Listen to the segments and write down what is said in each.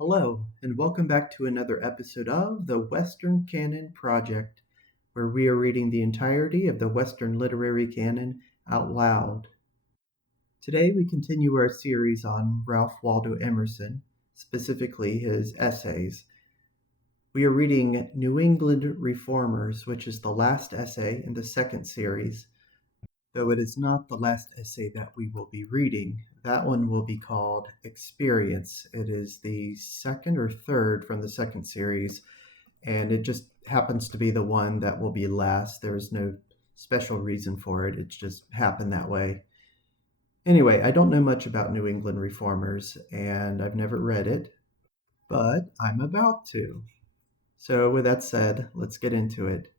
Hello, and welcome back to another episode of the Western Canon Project, where we are reading the entirety of the Western literary canon out loud. Today we continue our series on Ralph Waldo Emerson, specifically his essays. We are reading New England Reformers, which is the last essay in the second series, though it is not the last essay that we will be reading. That one will be called Experience. It is the second or third from the second series, and it just happens to be the one that will be last. There is no special reason for it, it's just happened that way. Anyway, I don't know much about New England Reformers, and I've never read it, but I'm about to. So, with that said, let's get into it.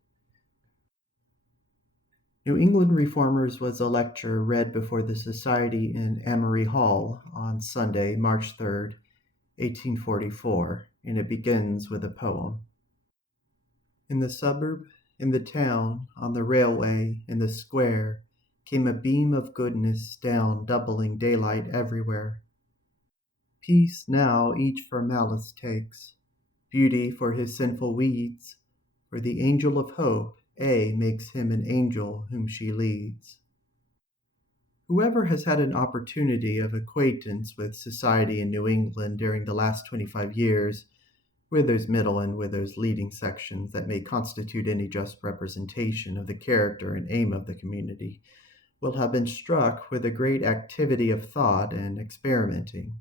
New England Reformers was a lecture read before the Society in Amory Hall on Sunday, March 3rd, 1844, and it begins with a poem. In the suburb, in the town, on the railway, in the square, came a beam of goodness down, doubling daylight everywhere. Peace now each for malice takes, beauty for his sinful weeds, for the angel of hope, makes him an angel whom she leads. Whoever has had an opportunity of acquaintance with society in New England during the last 25 years, with those middle and with those leading sections that may constitute any just representation of the character and aim of the community, will have been struck with a great activity of thought and experimenting.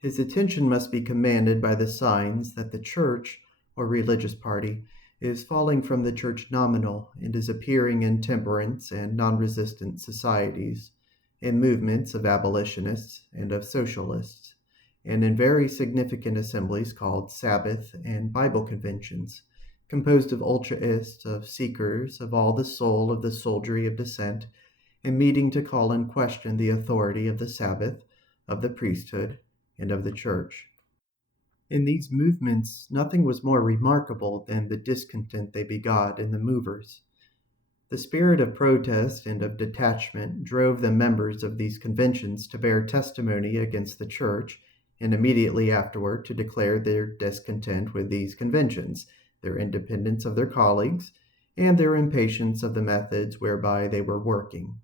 His attention must be commanded by the signs that the church, or religious party, is falling from the church nominal and is appearing in temperance and non-resistant societies, in movements of abolitionists and of socialists, and in very significant assemblies called Sabbath and Bible conventions, composed of ultraists, of seekers of all the soul of the soldiery of dissent, and meeting to call in question the authority of the Sabbath, of the priesthood, and of the church. In these movements, nothing was more remarkable than the discontent they begot in the movers. The spirit of protest and of detachment drove the members of these conventions to bear testimony against the church, and immediately afterward to declare their discontent with these conventions, their independence of their colleagues, and their impatience of the methods whereby they were working.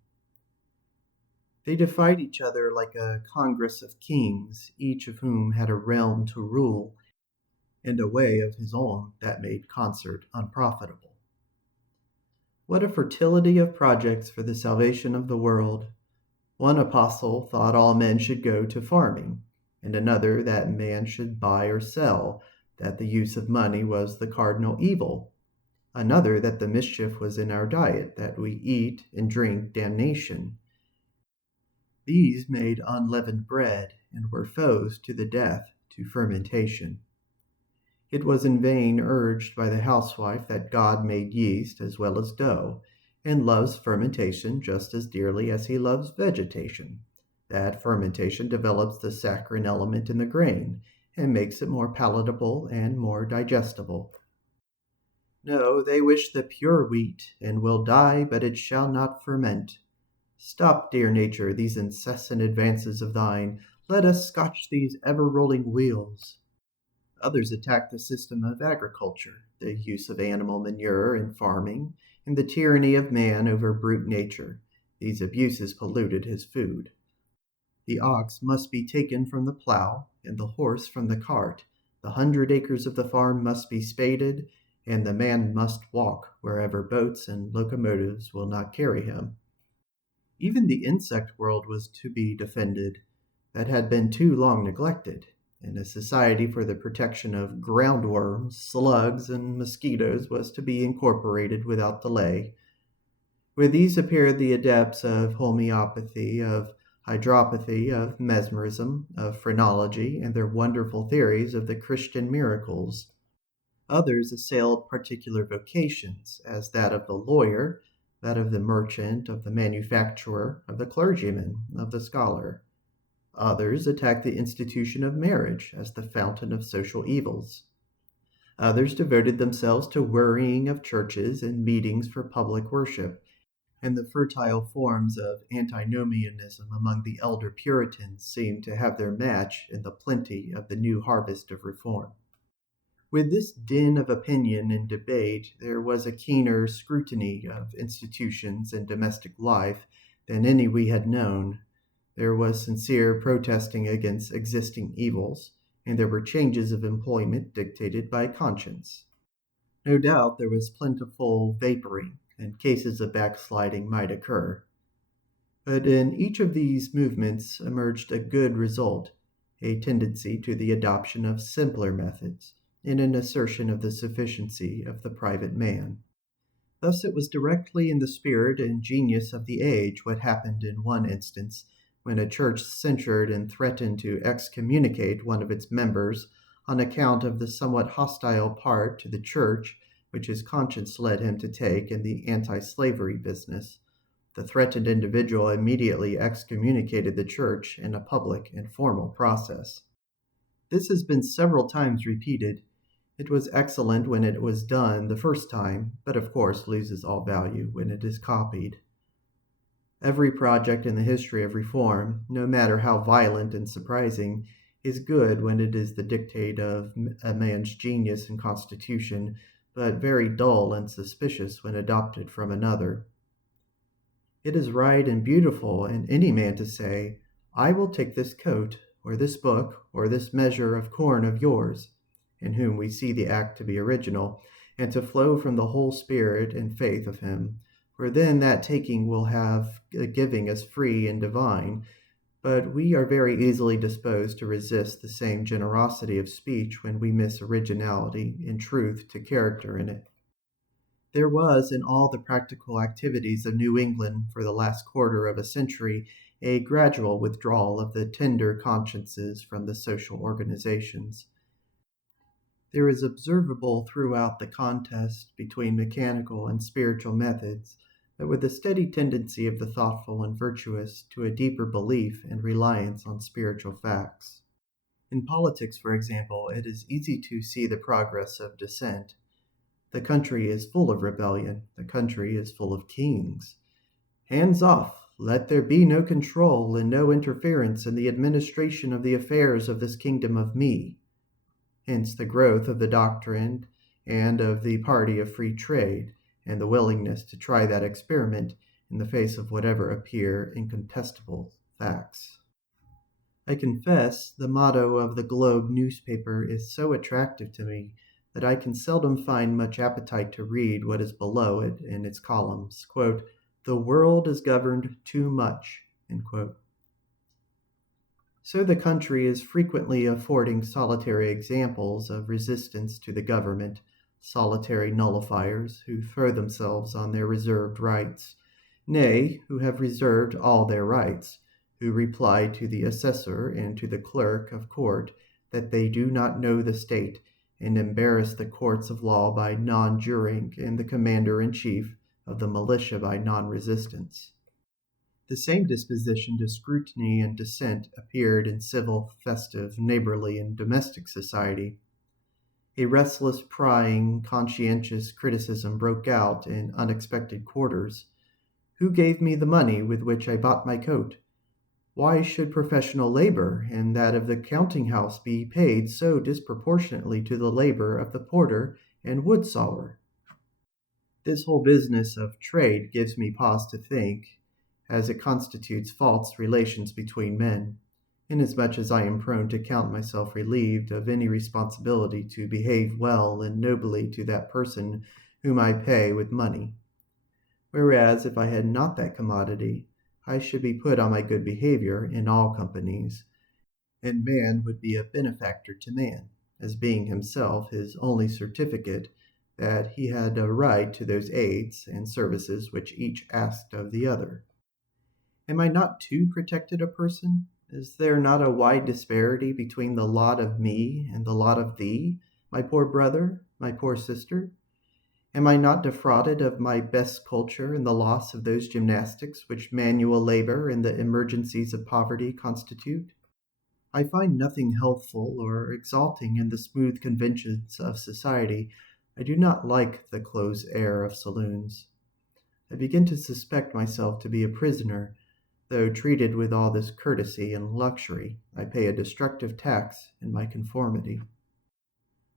They defied each other like a congress of kings, each of whom had a realm to rule, and a way of his own that made concert unprofitable. What a fertility of projects for the salvation of the world! One apostle thought all men should go to farming, and another that man should buy or sell, that the use of money was the cardinal evil, another that the mischief was in our diet, that we eat and drink damnation. These made unleavened bread, and were foes to the death, to fermentation. It was in vain urged by the housewife that God made yeast as well as dough, and loves fermentation just as dearly as he loves vegetation, that fermentation develops the saccharine element in the grain, and makes it more palatable and more digestible. No, they wish the pure wheat, and will die, but it shall not ferment. Stop, dear nature, these incessant advances of thine. Let us scotch these ever-rolling wheels. Others attack the system of agriculture, the use of animal manure in farming, and the tyranny of man over brute nature. These abuses polluted his food. The ox must be taken from the plow, and the horse from the cart. The 100 acres of the farm must be spaded, and the man must walk wherever boats and locomotives will not carry him. Even the insect world was to be defended, that had been too long neglected, and a society for the protection of groundworms, slugs, and mosquitoes was to be incorporated without delay. With these appeared the adepts of homeopathy, of hydropathy, of mesmerism, of phrenology, and their wonderful theories of the Christian miracles. Others assailed particular vocations, as that of the lawyer, that of the merchant, of the manufacturer, of the clergyman, of the scholar. Others attacked the institution of marriage as the fountain of social evils. Others devoted themselves to worrying of churches and meetings for public worship, and the fertile forms of antinomianism among the elder Puritans seemed to have their match in the plenty of the new harvest of reform. With this din of opinion and debate, there was a keener scrutiny of institutions and domestic life than any we had known. There was sincere protesting against existing evils, and there were changes of employment dictated by conscience. No doubt there was plentiful vaporing, and cases of backsliding might occur. But in each of these movements emerged a good result, a tendency to the adoption of simpler methods, and an assertion of the sufficiency of the private man. Thus it was directly in the spirit and genius of the age what happened in one instance, when a church censured and threatened to excommunicate one of its members on account of the somewhat hostile part to the church which his conscience led him to take in the anti-slavery business. The threatened individual immediately excommunicated the church in a public and formal process. This has been several times repeated. It was excellent when it was done the first time, but of course loses all value when it is copied. Every project in the history of reform, no matter how violent and surprising, is good when it is the dictate of a man's genius and constitution, but very dull and suspicious when adopted from another. It is right and beautiful in any man to say, I will take this coat, or this book, or this measure of corn of yours, in whom we see the act to be original, and to flow from the whole spirit and faith of him, for then that taking will have a giving as free and divine. But we are very easily disposed to resist the same generosity of speech when we miss originality and truth to character in it. There was in all the practical activities of New England for the last quarter of a century a gradual withdrawal of the tender consciences from the social organizations. There is observable throughout the contest between mechanical and spiritual methods, but with a steady tendency of the thoughtful and virtuous to a deeper belief and reliance on spiritual facts. In politics, for example, it is easy to see the progress of dissent. The country is full of rebellion. The country is full of kings. Hands off! Let there be no control and no interference in the administration of the affairs of this kingdom of me. Hence the growth of the doctrine and of the party of free trade, and the willingness to try that experiment in the face of whatever appear incontestable facts. I confess the motto of the Globe newspaper is so attractive to me that I can seldom find much appetite to read what is below it in its columns. Quote, the world is governed too much. End quote. So the country is frequently affording solitary examples of resistance to the government, solitary nullifiers who throw themselves on their reserved rights, nay, who have reserved all their rights, who reply to the assessor and to the clerk of court that they do not know the state, and embarrass the courts of law by non-juring and the commander-in-chief of the militia by non-resistance. The same disposition to scrutiny and dissent appeared in civil, festive, neighborly, and domestic society. A restless, prying, conscientious criticism broke out in unexpected quarters. Who gave me the money with which I bought my coat? Why should professional labor and that of the counting-house be paid so disproportionately to the labor of the porter and wood-sawer? This whole business of trade gives me pause to think, as it constitutes false relations between men, inasmuch as I am prone to count myself relieved of any responsibility to behave well and nobly to that person whom I pay with money. Whereas, if I had not that commodity, I should be put on my good behavior in all companies, and man would be a benefactor to man, as being himself his only certificate that he had a right to those aids and services which each asked of the other. Am I not too protected a person? Is there not a wide disparity between the lot of me and the lot of thee, my poor brother, my poor sister? Am I not defrauded of my best culture in the loss of those gymnastics which manual labor and the emergencies of poverty constitute? I find nothing healthful or exalting in the smooth conventions of society. I do not like the close air of saloons. I begin to suspect myself to be a prisoner, though treated with all this courtesy and luxury, I pay a destructive tax in my conformity.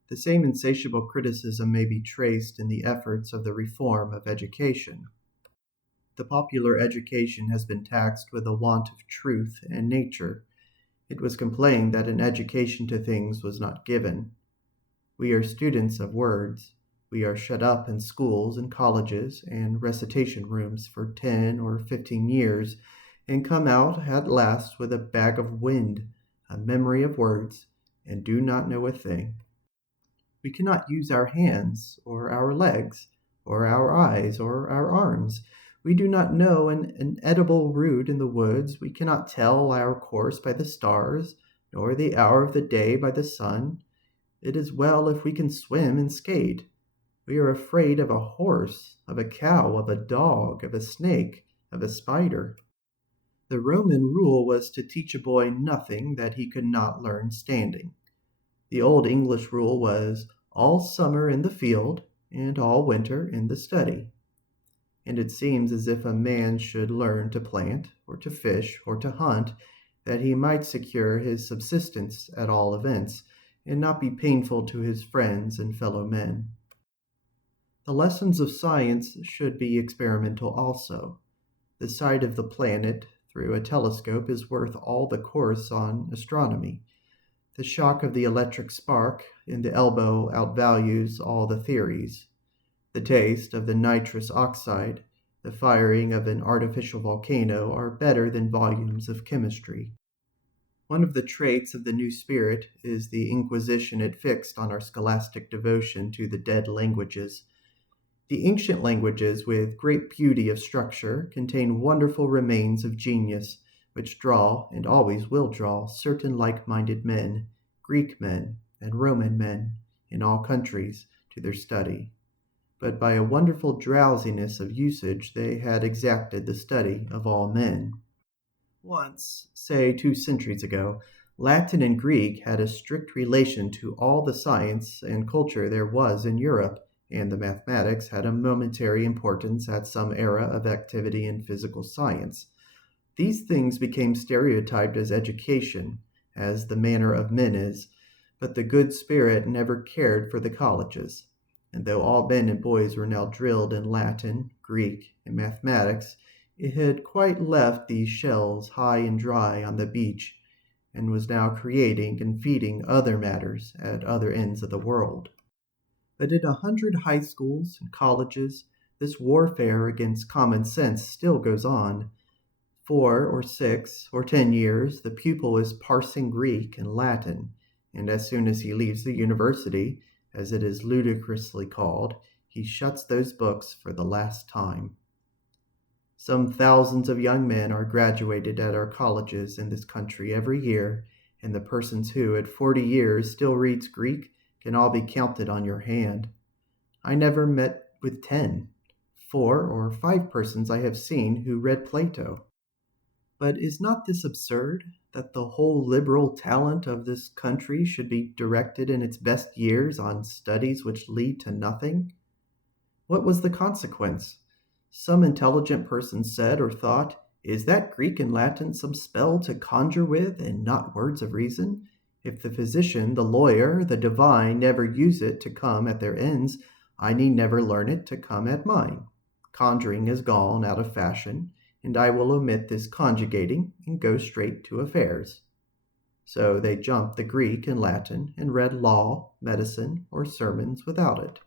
The same insatiable criticism may be traced in the efforts of the reform of education. The popular education has been taxed with a want of truth and nature. It was complained that an education to things was not given. We are students of words. We are shut up in schools and colleges and recitation rooms for 10 or 15 years and come out at last with a bag of wind, a memory of words, and do not know a thing. We cannot use our hands or our legs or our eyes or our arms. We do not know an edible root in the woods. We cannot tell our course by the stars, nor the hour of the day by the sun. It is well if we can swim and skate. We are afraid of a horse, of a cow, of a dog, of a snake, of a spider. The Roman rule was to teach a boy nothing that he could not learn standing. The old English rule was all summer in the field and all winter in the study. And it seems as if a man should learn to plant, or to fish, or to hunt, that he might secure his subsistence at all events, and not be painful to his friends and fellow men. The lessons of science should be experimental also. The sight of the planet through a telescope is worth all the course on astronomy. The shock of the electric spark in the elbow outvalues all the theories. The taste of the nitrous oxide, the firing of an artificial volcano are better than volumes of chemistry. One of the traits of the new spirit is the inquisition it fixed on our scholastic devotion to the dead languages. The ancient languages, with great beauty of structure, contain wonderful remains of genius, which draw, and always will draw, certain like-minded men, Greek men and Roman men, in all countries, to their study. But by a wonderful drowsiness of usage they had exacted the study of all men. Once, say 2 centuries ago, Latin and Greek had a strict relation to all the science and culture there was in Europe, and the mathematics had a momentary importance at some era of activity in physical science. These things became stereotyped as education, as the manner of men is, but the good spirit never cared for the colleges, and though all men and boys were now drilled in Latin, Greek, and mathematics, it had quite left these shells high and dry on the beach, and was now creating and feeding other matters at other ends of the world. But in 100 high schools and colleges, this warfare against common sense still goes on. 4 or 6 or 10 years, the pupil is parsing Greek and Latin, and as soon as he leaves the university, as it is ludicrously called, he shuts those books for the last time. Some thousands of young men are graduated at our colleges in this country every year, and the persons who, at 40 years, still reads Greek can all be counted on your hand. I never met with 10. 4 or 5 persons I have seen who read Plato. But is not this absurd, that the whole liberal talent of this country should be directed in its best years on studies which lead to nothing? What was the consequence? Some intelligent person said or thought, "Is that Greek and Latin some spell to conjure with, and not words of reason? If the physician, the lawyer, the divine never use it to come at their ends, I need never learn it to come at mine. Conjuring is gone out of fashion, and I will omit this conjugating and go straight to affairs." So they jumped the Greek and Latin and read law, medicine, or sermons without it.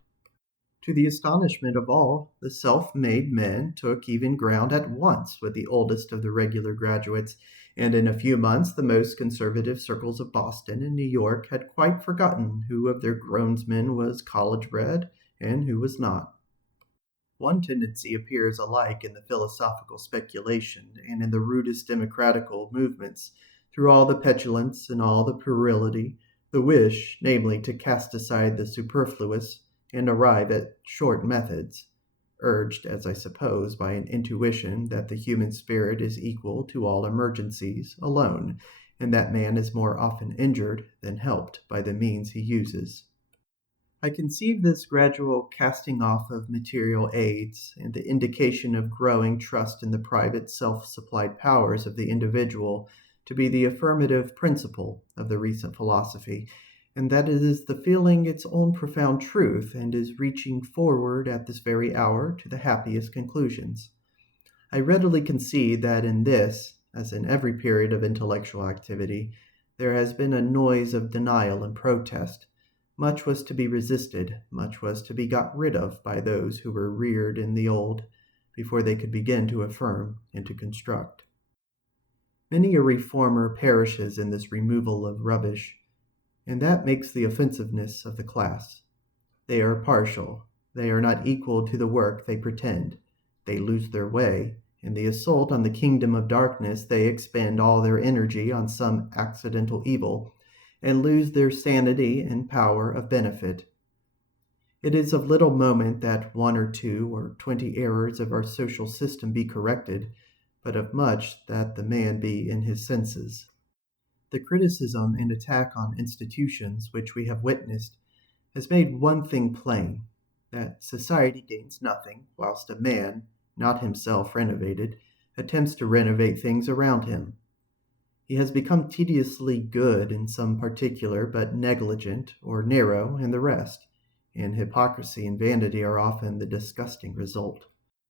To the astonishment of all, the self-made men took even ground at once with the oldest of the regular graduates, and in a few months the most conservative circles of Boston and New York had quite forgotten who of their groansmen was college-bred and who was not. One tendency appears alike in the philosophical speculation and in the rudest democratical movements, through all the petulance and all the puerility, the wish, namely, to cast aside the superfluous and arrive at short methods, urged, as I suppose, by an intuition that the human spirit is equal to all emergencies alone, and that man is more often injured than helped by the means he uses. I conceive this gradual casting off of material aids and the indication of growing trust in the private self-supplied powers of the individual to be the affirmative principle of the recent philosophy, and that it is the feeling its own profound truth and is reaching forward at this very hour to the happiest conclusions. I readily concede that in this, as in every period of intellectual activity, there has been a noise of denial and protest. Much was to be resisted, much was to be got rid of by those who were reared in the old before they could begin to affirm and to construct. Many a reformer perishes in this removal of rubbish, and that makes the offensiveness of the class. They are partial, they are not equal to the work they pretend, they lose their way. In the assault on the kingdom of darkness, they expend all their energy on some accidental evil, and lose their sanity and power of benefit. It is of little moment that 1 or 2 or 20 errors of our social system be corrected, but of much that the man be in his senses. The criticism and attack on institutions which we have witnessed has made one thing plain, that society gains nothing, whilst a man, not himself renovated, attempts to renovate things around him. He has become tediously good in some particular, but negligent or narrow in the rest, and hypocrisy and vanity are often the disgusting result.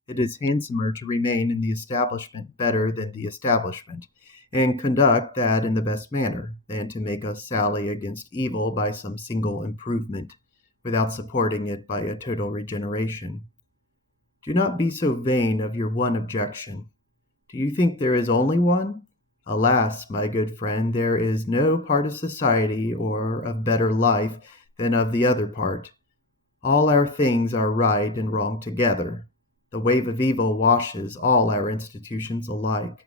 It is handsomer to remain in the establishment better than the establishment, and conduct that in the best manner, than to make a sally against evil by some single improvement, without supporting it by a total regeneration. Do not be so vain of your one objection. Do you think there is only one? Alas, my good friend, there is no part of society or of better life than of the other part. All our things are right and wrong together. The wave of evil washes all our institutions alike.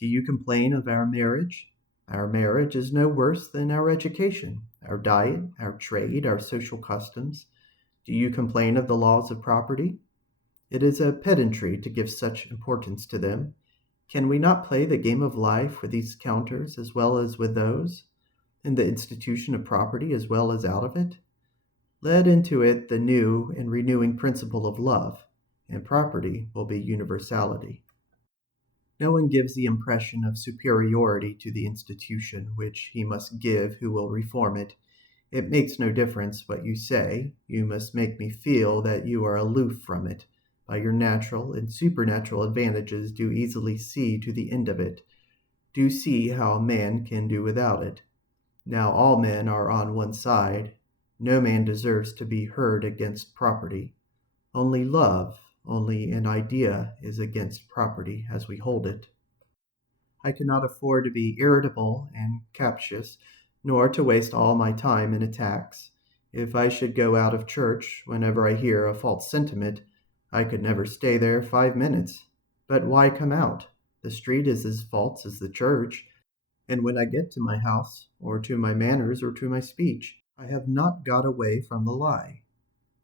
Do you complain of our marriage? Our marriage is no worse than our education, our diet, our trade, our social customs. Do you complain of the laws of property? It is a pedantry to give such importance to them. Can we not play the game of life with these counters as well as with those, in the institution of property as well as out of it? Let into it the new and renewing principle of love, and property will be universality. No one gives the impression of superiority to the institution which he must give who will reform it. It makes no difference what you say, you must make me feel that you are aloof from it. By your natural and supernatural advantages, do easily see to the end of it. Do see how a man can do without it. Now all men are on one side. No man deserves to be heard against property. Only love, only an idea is against property as we hold it. I cannot afford to be irritable and captious, nor to waste all my time in attacks. If I should go out of church whenever I hear a false sentiment, I could never stay there 5 minutes. But why come out? The street is as false as the church, and when I get to my house, or to my manners, or to my speech, I have not got away from the lie.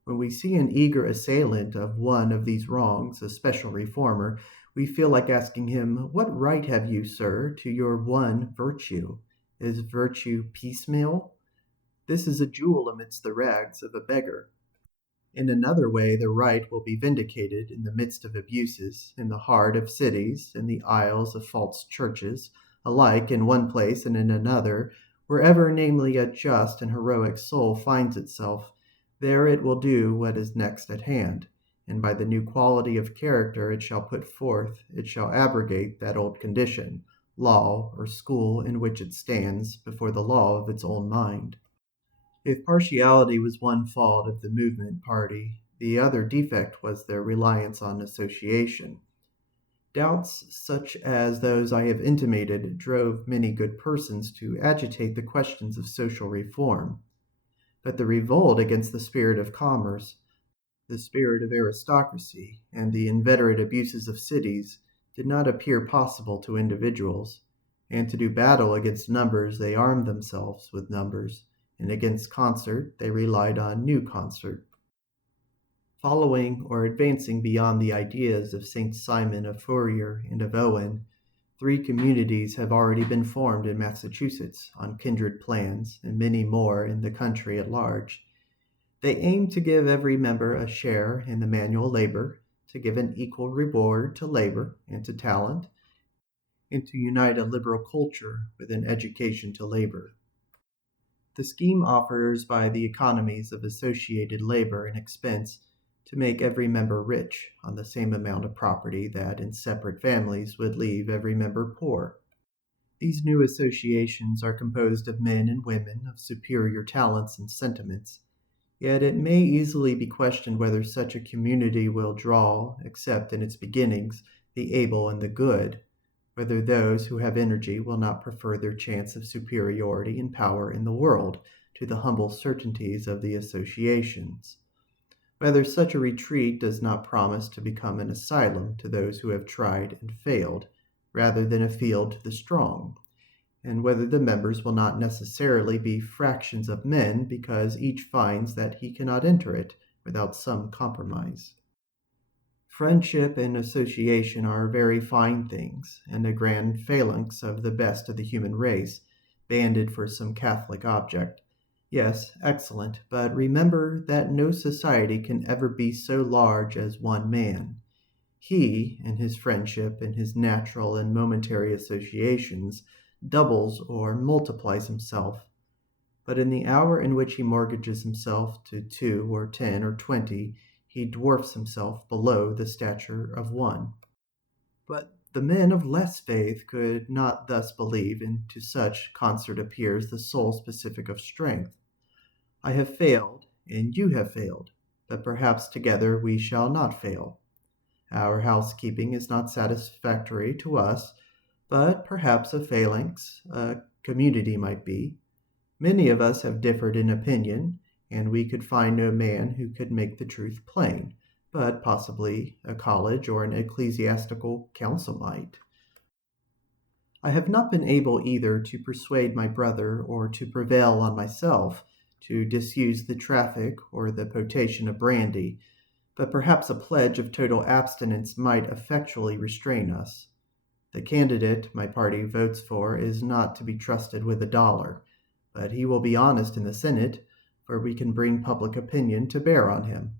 When we see an eager assailant of one of these wrongs, a special reformer, we feel like asking him, "What right have you, sir, to your one virtue? Is virtue piecemeal? This is a jewel amidst the rags of a beggar." In another way, the right will be vindicated in the midst of abuses, in the heart of cities, in the aisles of false churches, alike in one place and in another, wherever namely a just and heroic soul finds itself, there it will do what is next at hand, and by the new quality of character it shall put forth, it shall abrogate that old condition, law or school in which it stands before the law of its own mind. If partiality was one fault of the movement party, the other defect was their reliance on association. Doubts such as those I have intimated drove many good persons to agitate the questions of social reform. But the revolt against the spirit of commerce, the spirit of aristocracy, and the inveterate abuses of cities did not appear possible to individuals, and to do battle against numbers they armed themselves with numbers, and against concert they relied on new concert. Following or advancing beyond the ideas of St. Simon of Fourier and of Owen, 3 communities have already been formed in Massachusetts on kindred plans, and many more in the country at large. They aim to give every member a share in the manual labor, to give an equal reward to labor and to talent, and to unite a liberal culture with an education to labor. The scheme offers by the economies of associated labor and expense to make every member rich on the same amount of property that in separate families would leave every member poor. These new associations are composed of men and women of superior talents and sentiments, yet it may easily be questioned whether such a community will draw, except in its beginnings, the able and the good, whether those who have energy will not prefer their chance of superiority and power in the world to the humble certainties of the associations, whether such a retreat does not promise to become an asylum to those who have tried and failed, rather than a field to the strong, and whether the members will not necessarily be fractions of men because each finds that he cannot enter it without some compromise. Friendship and association are very fine things, and a grand phalanx of the best of the human race, banded for some Catholic object. Yes, excellent, but remember that no society can ever be so large as one man. He, in his friendship and his natural and momentary associations, doubles or multiplies himself. But in the hour in which he mortgages himself to 2 or 10 or 20, he dwarfs himself below the stature of one. But the men of less faith could not thus believe, and to such concert appears the sole specific of strength. I have failed, and you have failed, but perhaps together we shall not fail. Our housekeeping is not satisfactory to us, but perhaps a phalanx, a community might be. Many of us have differed in opinion, and we could find no man who could make the truth plain, but possibly a college or an ecclesiastical council might. I have not been able either to persuade my brother or to prevail on myself to disuse the traffic or the potation of brandy, but perhaps a pledge of total abstinence might effectually restrain us. The candidate my party votes for is not to be trusted with $1, but he will be honest in the Senate, for we can bring public opinion to bear on him.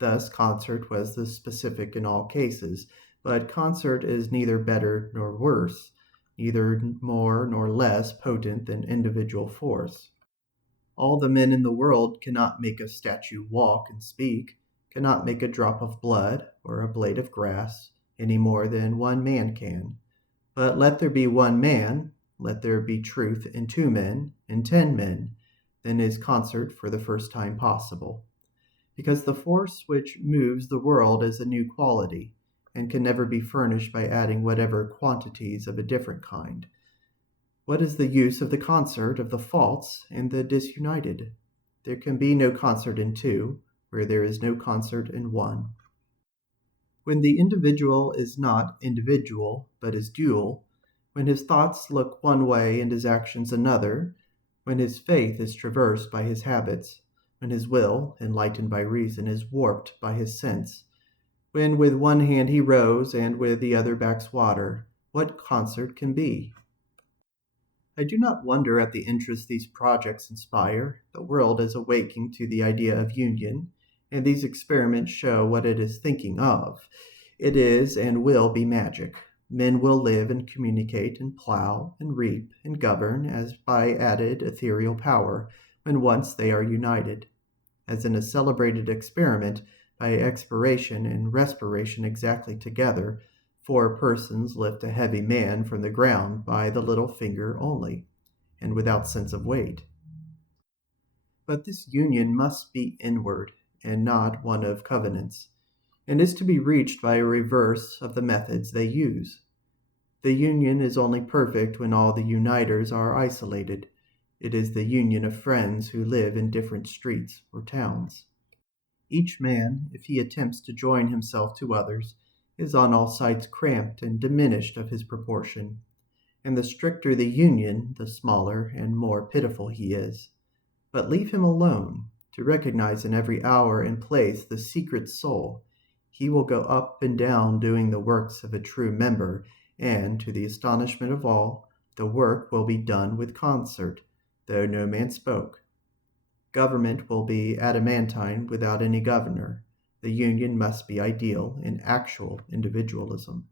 Thus, concert was the specific in all cases, but concert is neither better nor worse, neither more nor less potent than individual force. All the men in the world cannot make a statue walk and speak, cannot make a drop of blood or a blade of grass, any more than one man can. But let there be one man, let there be truth in 2 men, in 10 men, then is concert for the first time possible. Because the force which moves the world is a new quality, and can never be furnished by adding whatever quantities of a different kind. What is the use of the concert of the false and the disunited? There can be no concert in 2, where there is no concert in 1. When the individual is not individual, but is dual, when his thoughts look one way and his actions another, when his faith is traversed by his habits, when his will, enlightened by reason, is warped by his sense, when with one hand he rows and with the other backs water, what concert can be? I do not wonder at the interest these projects inspire. The world is awaking to the idea of union, and these experiments show what it is thinking of. It is and will be magic. Men will live and communicate and plow and reap and govern as by added ethereal power when once they are united. As in a celebrated experiment, by expiration and respiration exactly together, 4 persons lift a heavy man from the ground by the little finger only, and without sense of weight. But this union must be inward, and not one of covenants, and is to be reached by a reverse of the methods they use. The union is only perfect when all the uniters are isolated. It is the union of friends who live in different streets or towns. Each man, if he attempts to join himself to others, is on all sides cramped and diminished of his proportion, and the stricter the union, the smaller and more pitiful he is. But leave him alone, to recognize in every hour and place the secret soul. He will go up and down doing the works of a true member, and, to the astonishment of all, the work will be done with concert, though no man spoke. Government will be adamantine without any governor. The union must be ideal in actual individualism.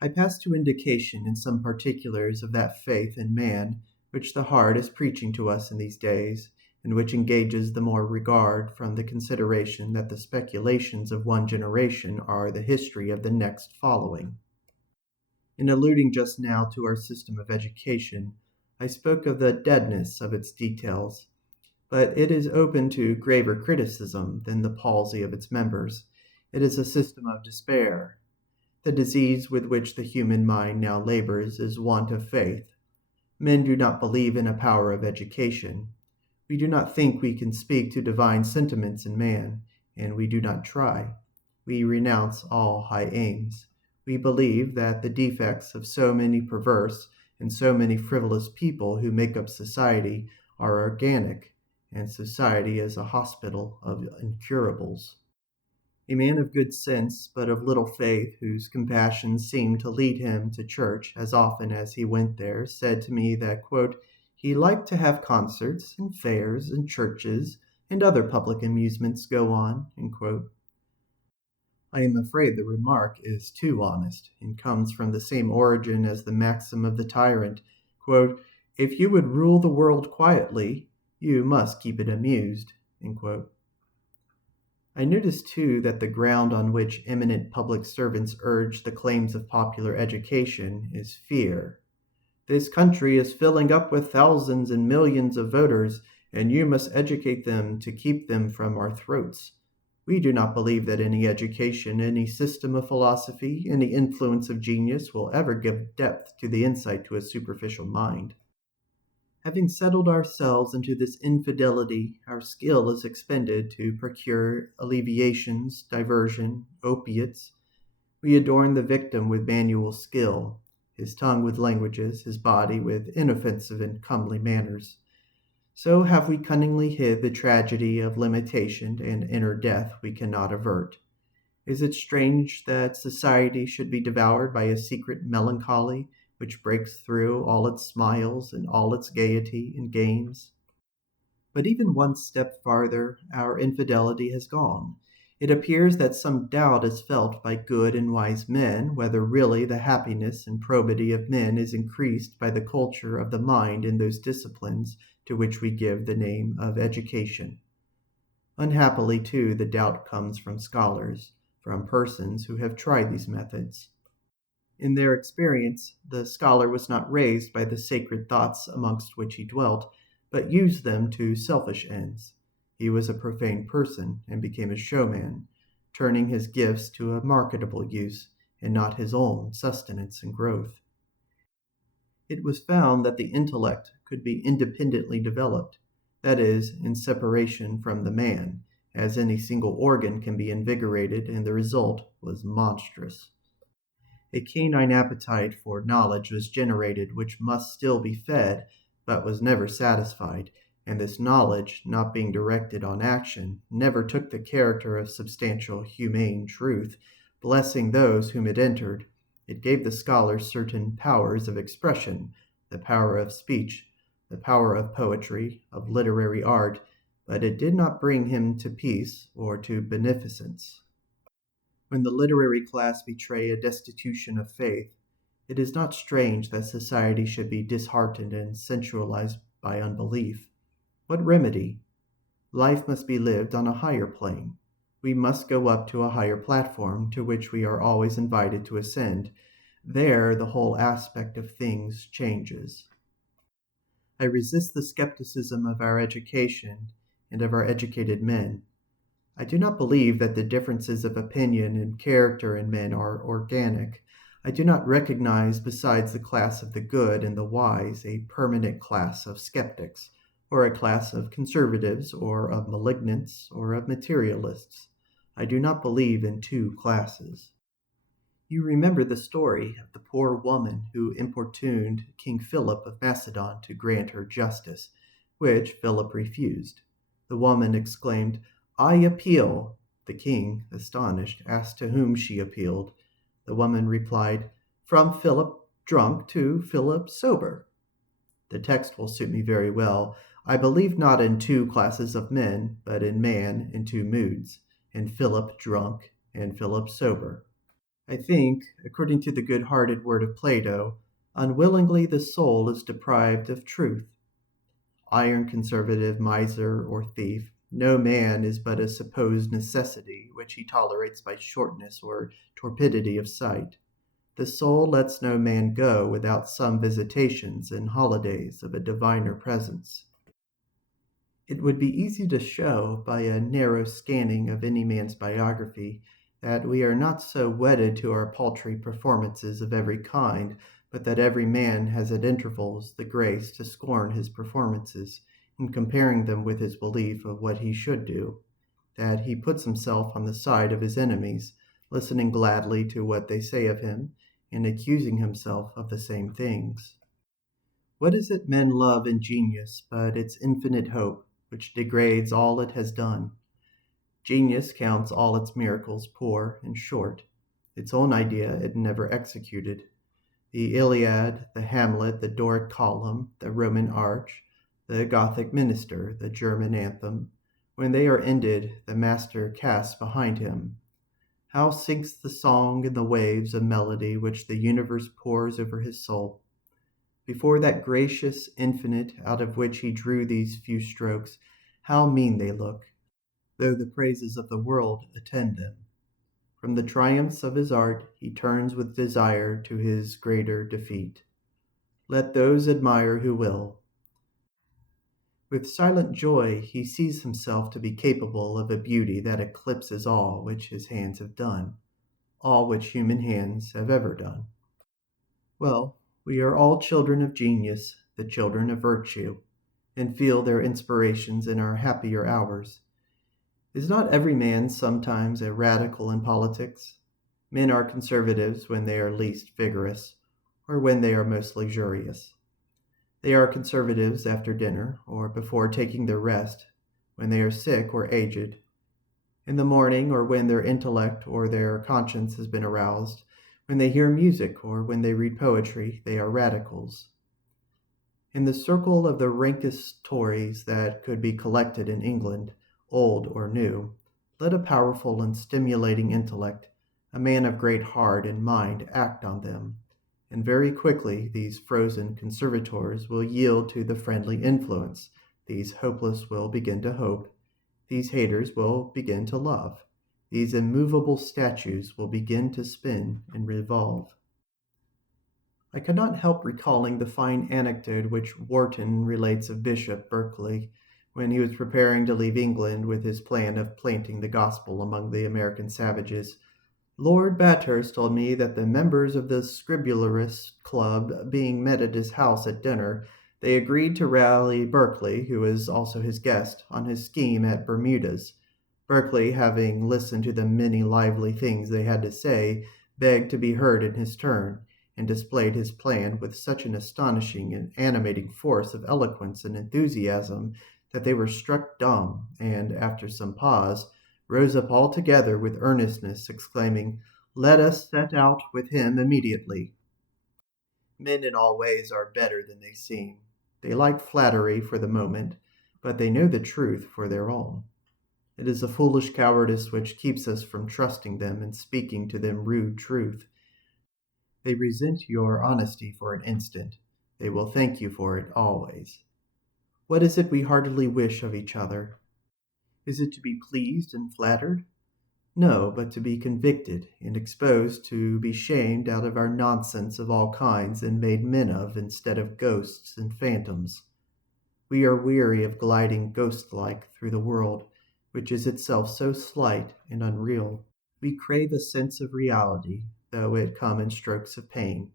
I pass to indication in some particulars of that faith in man which the heart is preaching to us in these days, and which engages the more regard from the consideration that the speculations of one generation are the history of the next following. In alluding just now to our system of education, I spoke of the deadness of its details, but it is open to graver criticism than the palsy of its members. It is a system of despair. The disease with which the human mind now labors is want of faith. Men do not believe in a power of education. We do not think we can speak to divine sentiments in man, and we do not try. We renounce all high aims. We believe that the defects of so many perverse and so many frivolous people who make up society are organic, and society is a hospital of incurables. A man of good sense, but of little faith, whose compassion seemed to lead him to church as often as he went there, said to me that, quote, he liked to have concerts and fairs and churches and other public amusements go on, end quote. I am afraid the remark is too honest, and comes from the same origin as the maxim of the tyrant, quote, if you would rule the world quietly, you must keep it amused, end quote. I notice too that the ground on which eminent public servants urge the claims of popular education is fear. This country is filling up with thousands and millions of voters, and you must educate them to keep them from our throats. We do not believe that any education, any system of philosophy, any influence of genius will ever give depth to the insight to a superficial mind. Having settled ourselves into this infidelity, our skill is expended to procure alleviations, diversion, opiates. We adorn the victim with manual skill, his tongue with languages, his body with inoffensive and comely manners. So have we cunningly hid the tragedy of limitation and inner death we cannot avert. Is it strange that society should be devoured by a secret melancholy which breaks through all its smiles and all its gaiety and games? But even one step farther, our infidelity has gone. It appears that some doubt is felt by good and wise men whether really the happiness and probity of men is increased by the culture of the mind in those disciplines to which we give the name of education. Unhappily, too, the doubt comes from scholars, from persons who have tried these methods. In their experience, the scholar was not raised by the sacred thoughts amongst which he dwelt, but used them to selfish ends. He was a profane person, and became a showman, turning his gifts to a marketable use, and not his own sustenance and growth. It was found that the intellect could be independently developed, that is, in separation from the man, as any single organ can be invigorated, and the result was monstrous. A canine appetite for knowledge was generated which must still be fed, but was never satisfied, and this knowledge, not being directed on action, never took the character of substantial humane truth, blessing those whom it entered. It gave the scholar certain powers of expression, the power of speech, the power of poetry, of literary art, but it did not bring him to peace or to beneficence. When the literary class betray a destitution of faith, it is not strange that society should be disheartened and sensualized by unbelief. What remedy? Life must be lived on a higher plane. We must go up to a higher platform to which we are always invited to ascend. There the whole aspect of things changes. I resist the skepticism of our education and of our educated men. I do not believe that the differences of opinion and character in men are organic. I do not recognize, besides the class of the good and the wise, a permanent class of skeptics, or a class of conservatives, or of malignants, or of materialists. I do not believe in two classes. You remember the story of the poor woman who importuned King Philip of Macedon to grant her justice, which Philip refused. The woman exclaimed, I appeal. The king, astonished, asked to whom she appealed. The woman replied, from Philip drunk to Philip sober. The text will suit me very well. I believe not in two classes of men, but in man in two moods, in Philip drunk and Philip sober. I think, according to the good hearted word of Plato, unwillingly the soul is deprived of truth. Iron conservative, miser, or thief, no man is but a supposed necessity which he tolerates by shortness or torpidity of sight. The soul lets no man go without some visitations and holidays of a diviner presence. It would be easy to show, by a narrow scanning of any man's biography, that we are not so wedded to our paltry performances of every kind, but that every man has at intervals the grace to scorn his performances, in comparing them with his belief of what he should do, that he puts himself on the side of his enemies, listening gladly to what they say of him, and accusing himself of the same things. What is it men love in genius but its infinite hope, which degrades all it has done? Genius counts all its miracles poor and short. Its own idea it never executed. The Iliad, the Hamlet, the Doric column, the Roman arch, the Gothic minster, the German anthem, when they are ended, the master casts behind him. How sinks the song in the waves of melody which the universe pours over his soul? Before that gracious infinite out of which he drew these few strokes, how mean they look, though the praises of the world attend them. From the triumphs of his art he turns with desire to his greater defeat. Let those admire who will. With silent joy he sees himself to be capable of a beauty that eclipses all which his hands have done, all which human hands have ever done. Well, we are all children of genius, the children of virtue, and feel their inspirations in our happier hours. Is not every man sometimes a radical in politics? Men are conservatives when they are least vigorous, or when they are most luxurious. They are conservatives after dinner, or before taking their rest, when they are sick or aged, in the morning, or when their intellect or their conscience has been aroused, when they hear music or when they read poetry, they are radicals. In the circle of the rankest Tories that could be collected in England, old or new, let a powerful and stimulating intellect, a man of great heart and mind, act on them, and very quickly these frozen conservators will yield to the friendly influence, these hopeless will begin to hope, these haters will begin to love, these immovable statues will begin to spin and revolve. I cannot help recalling the fine anecdote which Warton relates of Bishop Berkeley when he was preparing to leave England with his plan of planting the gospel among the American savages. Lord Bathurst told me that the members of the Scribularists Club being met at his house at dinner, they agreed to rally Berkeley, who was also his guest, on his scheme at Bermudas. Berkeley, having listened to the many lively things they had to say, begged to be heard in his turn, and displayed his plan with such an astonishing and animating force of eloquence and enthusiasm that they were struck dumb, and, after some pause, rose up all together with earnestness, exclaiming, "Let us set out with him immediately." Men in all ways are better than they seem. They like flattery for the moment, but they know the truth for their own. It is a foolish cowardice which keeps us from trusting them and speaking to them rude truth. They resent your honesty for an instant. They will thank you for it always. What is it we heartily wish of each other? Is it to be pleased and flattered? No, but to be convicted and exposed to be shamed out of our nonsense of all kinds and made men of instead of ghosts and phantoms. We are weary of gliding ghost-like through the world, which is itself so slight and unreal. We crave a sense of reality, though it come in strokes of pain.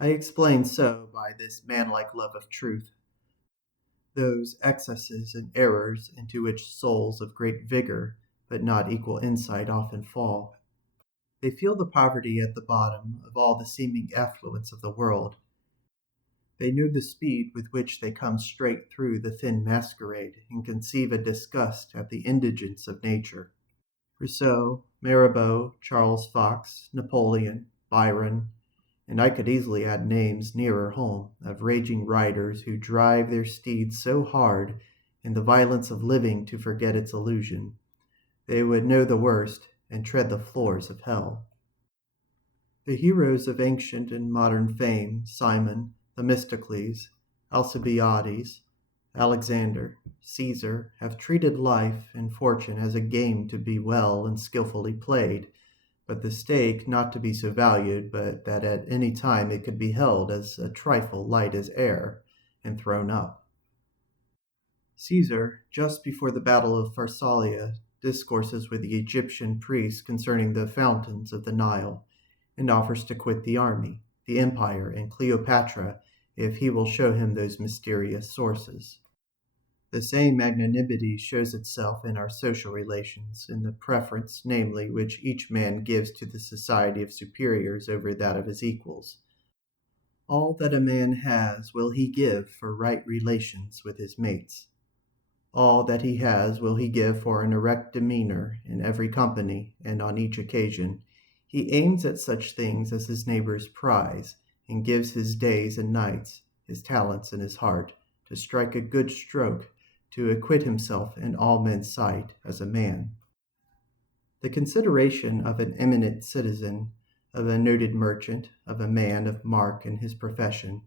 I explain so by this manlike love of truth, those excesses and errors into which souls of great vigor but not equal insight often fall. They feel the poverty at the bottom of all the seeming affluence of the world. They know the speed with which they come straight through the thin masquerade and conceive a disgust at the indigence of nature. Rousseau, Mirabeau, Charles Fox, Napoleon, Byron, And I could easily add names nearer home of raging riders who drive their steeds so hard in the violence of living to forget its illusion. They would know the worst and tread the floors of hell. The heroes of ancient and modern fame, Cimon, Themistocles, Alcibiades, Alexander, Caesar, have treated life and fortune as a game to be well and skillfully played, but the stake not to be so valued but that at any time it could be held as a trifle light as air, and thrown up. Caesar, just before the battle of Pharsalia, discourses with the Egyptian priests concerning the fountains of the Nile, and offers to quit the army, the empire, and Cleopatra if he will show him those mysterious sources. The same magnanimity shows itself in our social relations, in the preference, namely, which each man gives to the society of superiors over that of his equals. All that a man has will he give for right relations with his mates. All that he has will he give for an erect demeanor in every company and on each occasion. He aims at such things as his neighbors prize, and gives his days and nights, his talents and his heart, to strike a good stroke, to acquit himself in all men's sight as a man. The consideration of an eminent citizen, of a noted merchant, of a man of mark in his profession,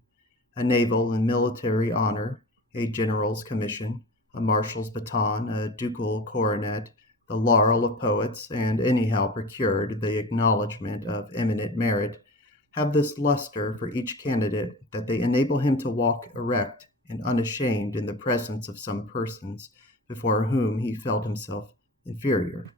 a naval and military honor, a general's commission, a marshal's baton, a ducal coronet, the laurel of poets, and anyhow procured the acknowledgment of eminent merit, have this luster for each candidate that they enable him to walk erect and unashamed in the presence of some persons before whom he felt himself inferior.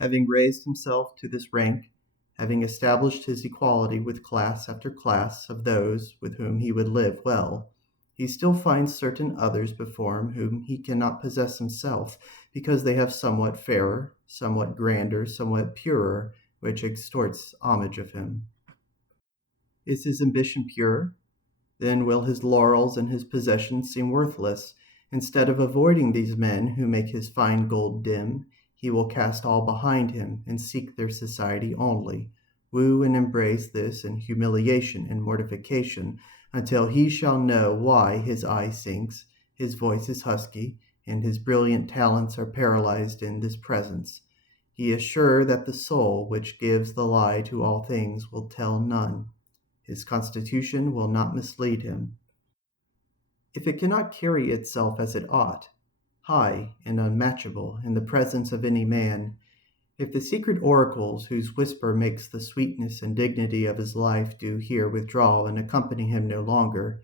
Having raised himself to this rank, having established his equality with class after class of those with whom he would live well, he still finds certain others before him whom he cannot possess himself, because they have somewhat fairer, somewhat grander, somewhat purer, which extorts homage of him. Is his ambition pure? Then will his laurels and his possessions seem worthless. Instead of avoiding these men who make his fine gold dim, he will cast all behind him and seek their society only, woo and embrace this in humiliation and mortification, until he shall know why his eye sinks, his voice is husky, and his brilliant talents are paralyzed in this presence. He is sure that the soul which gives the lie to all things will tell none. His constitution will not mislead him. If it cannot carry itself as it ought, high and unmatchable in the presence of any man, if the secret oracles whose whisper makes the sweetness and dignity of his life do here withdraw and accompany him no longer,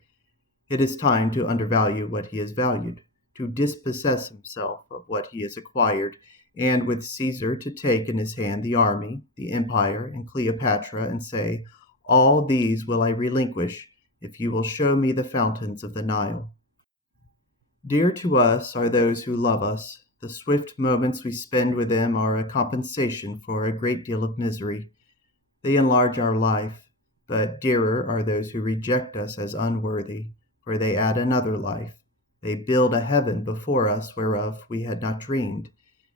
it is time to undervalue what he has valued, to dispossess himself of what he has acquired, and with Caesar to take in his hand the army, the empire, and Cleopatra, and say, "All these will I relinquish if you will show me the fountains of the Nile." Dear to us are those who love us. The swift moments we spend with them are a compensation for a great deal of misery. They enlarge our life, but dearer are those who reject us as unworthy, for they add another life. They build a heaven before us whereof we had not dreamed,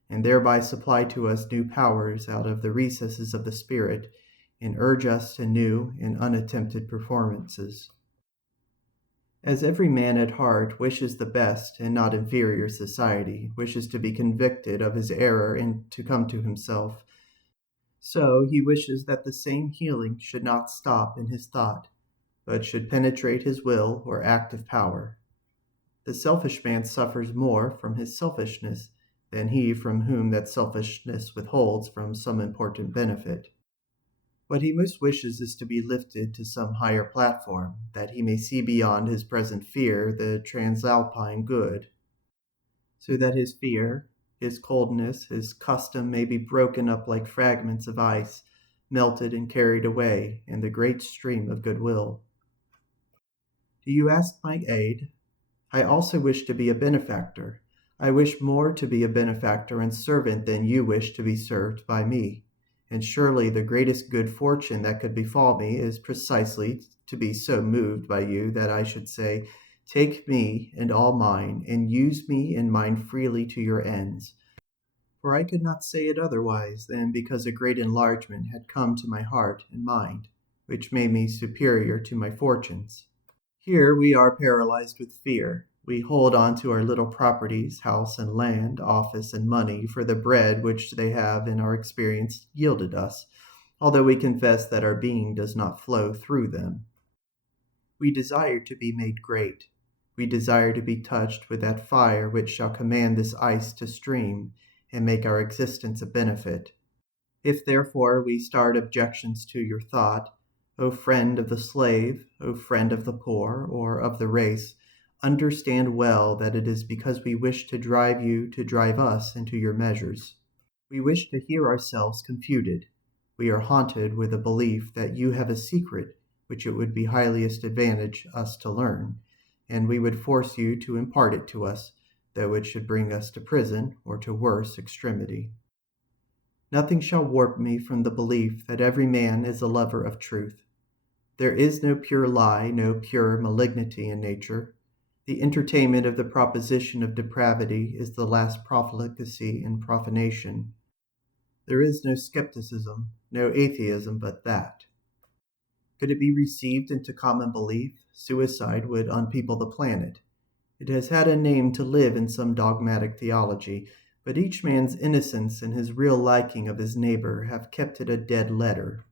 and thereby supply to us new powers out of the recesses of the spirit, and urge us to new and unattempted performances. As every man at heart wishes the best and not inferior society, wishes to be convicted of his error and to come to himself, so he wishes that the same healing should not stop in his thought, but should penetrate his will or active power. The selfish man suffers more from his selfishness than he from whom that selfishness withholds from some important benefit. What he most wishes is to be lifted to some higher platform, that he may see beyond his present fear the transalpine good, so that his fear, his coldness, his custom may be broken up like fragments of ice, melted and carried away in the great stream of goodwill. Do you ask my aid? I also wish to be a benefactor. I wish more to be a benefactor and servant than you wish to be served by me. And surely the greatest good fortune that could befall me is precisely to be so moved by you that I should say, "Take me and all mine, and use me and mine freely to your ends." For I could not say it otherwise than because a great enlargement had come to my heart and mind, which made me superior to my fortunes. Here we are paralyzed with fear. We hold on to our little properties, house and land, office and money, for the bread which they have, in our experience, yielded us, although we confess that our being does not flow through them. We desire to be made great. We desire to be touched with that fire which shall command this ice to stream and make our existence a benefit. If therefore we start objections to your thought, O friend of the slave, O friend of the poor, or of the race, understand well that it is because we wish to drive you to drive us into your measures. We wish to hear ourselves confuted. We are haunted with a belief that you have a secret which it would be highliest advantage us to learn, and we would force you to impart it to us, though it should bring us to prison or to worse extremity. Nothing shall warp me from the belief that every man is a lover of truth. There is no pure lie, no pure malignity in nature. The entertainment of the proposition of depravity is the last profligacy and profanation. There is no skepticism, no atheism but that. Could it be received into common belief, suicide would unpeople the planet. It has had a name to live in some dogmatic theology, but each man's innocence and his real liking of his neighbor have kept it a dead letter.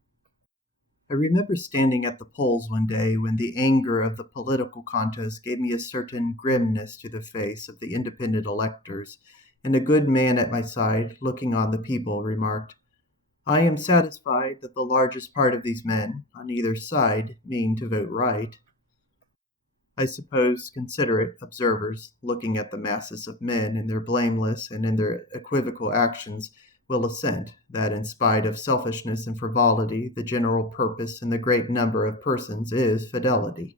I remember standing at the polls one day when the anger of the political contest gave me a certain grimness to the face of the independent electors, and a good man at my side, looking on the people, remarked, "I am satisfied that the largest part of these men, on either side, mean to vote right." I suppose considerate observers, looking at the masses of men in their blameless and in their equivocal actions, will assent that in spite of selfishness and frivolity, the general purpose in the great number of persons is fidelity.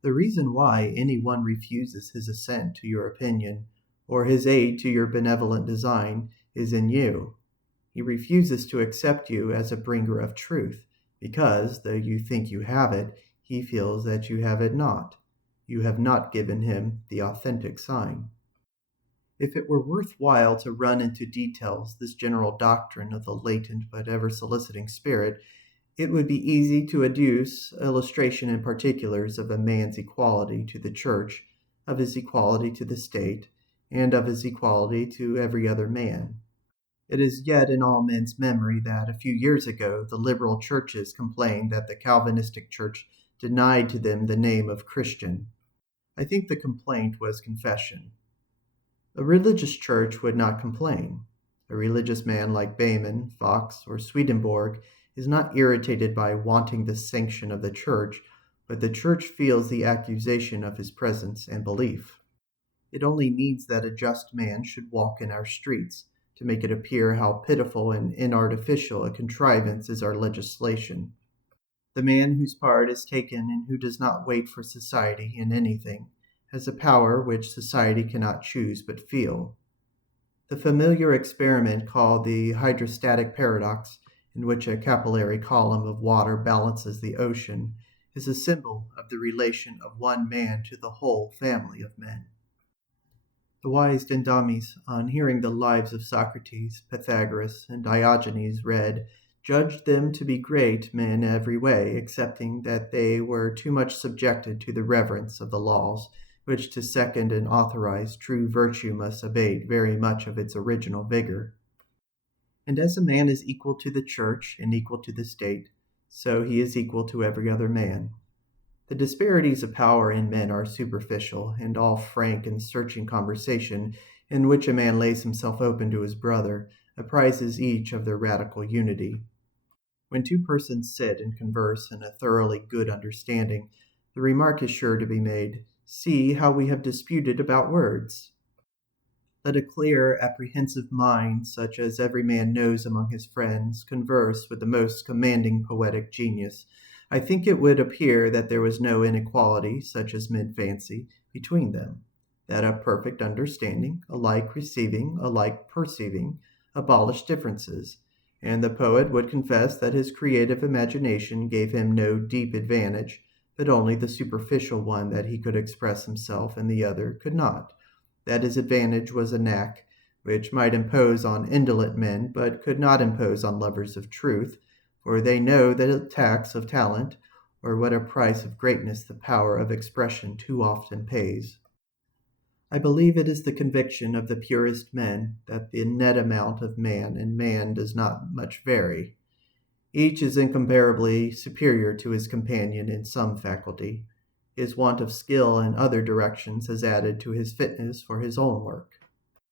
The reason why any one refuses his assent to your opinion, or his aid to your benevolent design, is in you. He refuses to accept you as a bringer of truth, because, though you think you have it, he feels that you have it not. You have not given him the authentic sign. If it were worth while to run into details this general doctrine of the latent but ever-soliciting spirit, it would be easy to adduce illustration and particulars of a man's equality to the church, of his equality to the state, and of his equality to every other man. It is yet in all men's memory that a few years ago the liberal churches complained that the Calvinistic church denied to them the name of Christian. I think the complaint was confession. A religious church would not complain. A religious man like Behmen, Fox, or Swedenborg is not irritated by wanting the sanction of the church, but the church feels the accusation of his presence and belief. It only needs that a just man should walk in our streets to make it appear how pitiful and inartificial a contrivance is our legislation. The man whose part is taken and who does not wait for society in anything has a power which society cannot choose but feel. The familiar experiment called the hydrostatic paradox, in which a capillary column of water balances the ocean, is a symbol of the relation of one man to the whole family of men. The wise Dendamis, on hearing the lives of Socrates, Pythagoras, and Diogenes read, judged them to be great men every way, excepting that they were too much subjected to the reverence of the laws, which to second and authorize true virtue must abate very much of its original vigor. And as a man is equal to the church and equal to the state, so he is equal to every other man. The disparities of power in men are superficial, and all frank and searching conversation, in which a man lays himself open to his brother, apprises each of their radical unity. When two persons sit and converse in a thoroughly good understanding, the remark is sure to be made, "See how we have disputed about words." Let a clear, apprehensive mind, such as every man knows among his friends, converse with the most commanding poetic genius. I think it would appear that there was no inequality, such as men fancy, between them, that a perfect understanding, alike receiving, alike perceiving, abolished differences, and the poet would confess that his creative imagination gave him no deep advantage, but only the superficial one that he could express himself and the other could not, that his advantage was a knack which might impose on indolent men, but could not impose on lovers of truth, for they know that a tax of talent, or what a price of greatness the power of expression too often pays. I believe it is the conviction of the purest men that the net amount of man and man does not much vary. Each is incomparably superior to his companion in some faculty. His want of skill in other directions has added to his fitness for his own work.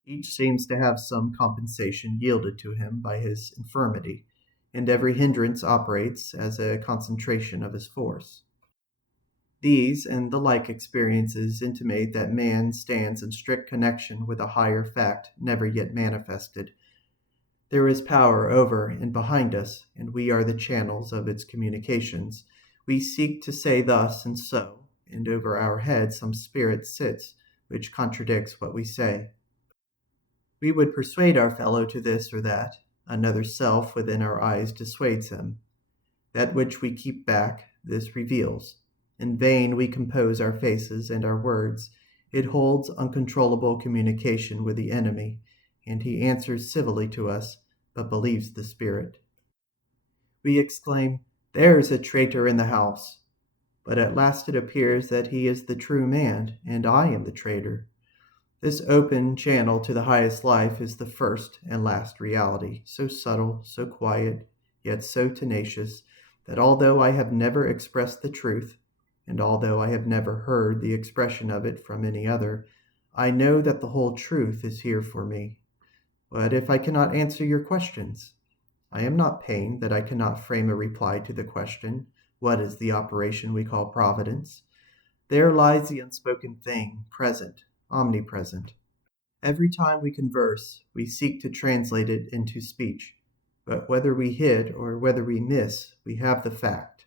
Each seems to have some compensation yielded to him by his infirmity, and every hindrance operates as a concentration of his force. These and the like experiences intimate that man stands in strict connection with a higher fact never yet manifested. There is power over and behind us, and we are the channels of its communications. We seek to say thus and so, and over our heads some spirit sits which contradicts what we say. We would persuade our fellow to this or that. Another self within our eyes dissuades him. That which we keep back, this reveals. In vain we compose our faces and our words. It holds uncontrollable communication with the enemy, and he answers civilly to us, but believes the spirit. We exclaim, "There's a traitor in the house!" But at last it appears that he is the true man, and I am the traitor. This open channel to the highest life is the first and last reality, so subtle, so quiet, yet so tenacious, that although I have never expressed the truth, and although I have never heard the expression of it from any other, I know that the whole truth is here for me. What if I cannot answer your questions? I am not pained that I cannot frame a reply to the question, what is the operation we call providence? There lies the unspoken thing, present, omnipresent. Every time we converse, we seek to translate it into speech. But whether we hit or whether we miss, we have the fact.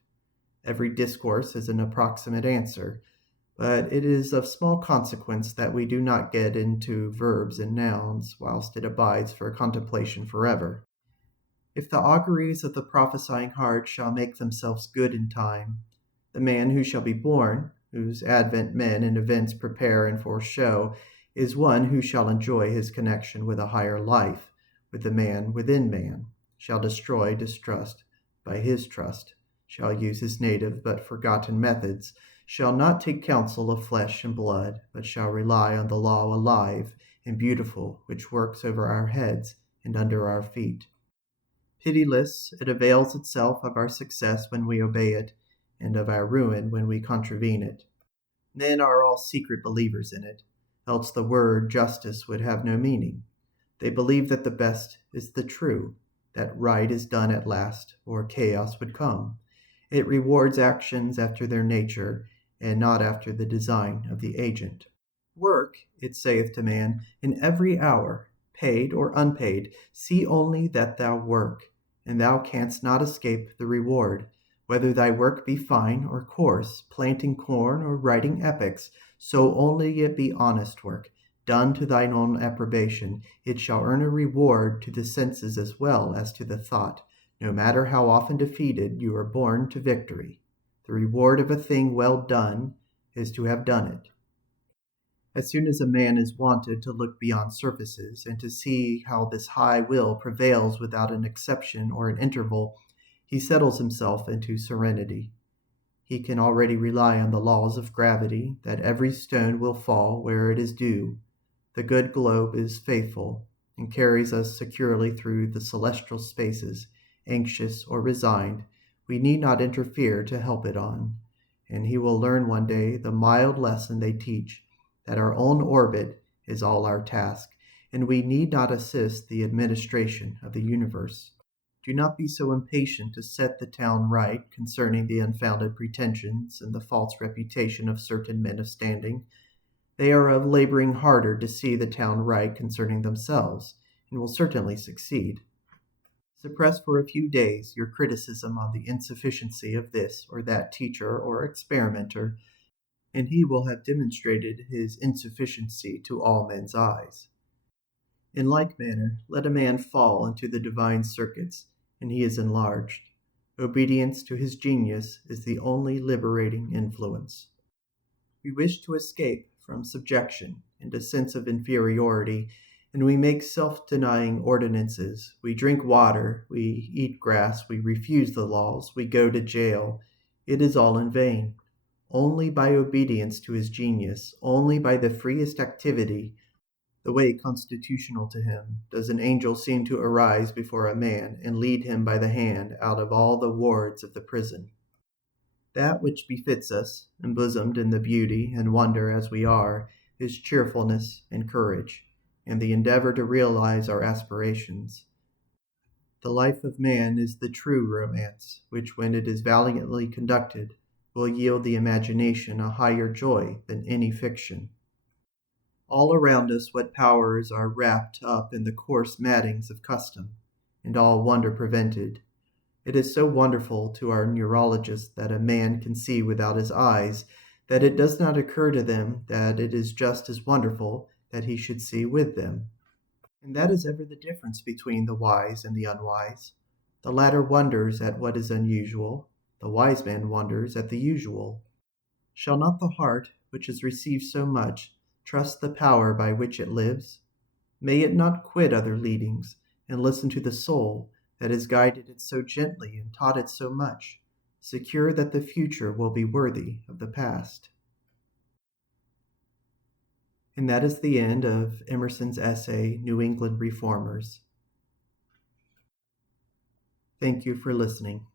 Every discourse is an approximate answer, but it is of small consequence that we do not get into verbs and nouns, whilst it abides for contemplation forever. If the auguries of the prophesying heart shall make themselves good in time, the man who shall be born, whose advent men and events prepare and foreshow, is one who shall enjoy his connection with a higher life, with the man within man, shall destroy distrust by his trust, shall use his native but forgotten methods, shall not take counsel of flesh and blood, but shall rely on the law alive and beautiful which works over our heads and under our feet. Pitiless, it avails itself of our success when we obey it, and of our ruin when we contravene it. Men are all secret believers in it, else the word justice would have no meaning. They believe that the best is the true, that right is done at last, or chaos would come. It rewards actions after their nature, and not after the design of the agent. Work, it saith to man, in every hour, paid or unpaid, see only that thou work, and thou canst not escape the reward. Whether thy work be fine or coarse, planting corn or writing epics, so only it be honest work, done to thine own approbation, it shall earn a reward to the senses as well as to the thought. No matter how often defeated, you are born to victory. The reward of a thing well done is to have done it. As soon as a man is wanted to look beyond surfaces and to see how this high will prevails without an exception or an interval, he settles himself into serenity. He can already rely on the laws of gravity, that every stone will fall where it is due. The good globe is faithful and carries us securely through the celestial spaces. Anxious or resigned, we need not interfere to help it on. And he will learn one day the mild lesson they teach, that our own orbit is all our task, and we need not assist the administration of the universe. Do not be so impatient to set the town right concerning the unfounded pretensions and the false reputation of certain men of standing. They are of laboring harder to see the town right concerning themselves, and will certainly succeed. Suppress for a few days your criticism on the insufficiency of this or that teacher or experimenter, and he will have demonstrated his insufficiency to all men's eyes. In like manner, let a man fall into the divine circuits, and he is enlarged. Obedience to his genius is the only liberating influence. We wish to escape from subjection and a sense of inferiority, and we make self denying ordinances. We drink water, we eat grass, we refuse the laws, we go to jail. It is all in vain. Only by obedience to his genius, only by the freest activity, the way constitutional to him, does an angel seem to arise before a man and lead him by the hand out of all the wards of the prison. That which befits us, embosomed in the beauty and wonder as we are, is cheerfulness and courage, and the endeavor to realize our aspirations. The life of man is the true romance, which, when it is valiantly conducted, will yield the imagination a higher joy than any fiction. All around us, what powers are wrapped up in the coarse mattings of custom, and all wonder prevented. It is so wonderful to our neurologists that a man can see without his eyes that it does not occur to them that it is just as wonderful that he should see with them. And that is ever the difference between the wise and the unwise. The latter wonders at what is unusual, the wise man wonders at the usual. Shall not the heart, which has received so much, trust the power by which it lives? May it not quit other leadings, and listen to the soul that has guided it so gently and taught it so much, secure that the future will be worthy of the past? And that is the end of Emerson's essay, New England Reformers. Thank you for listening.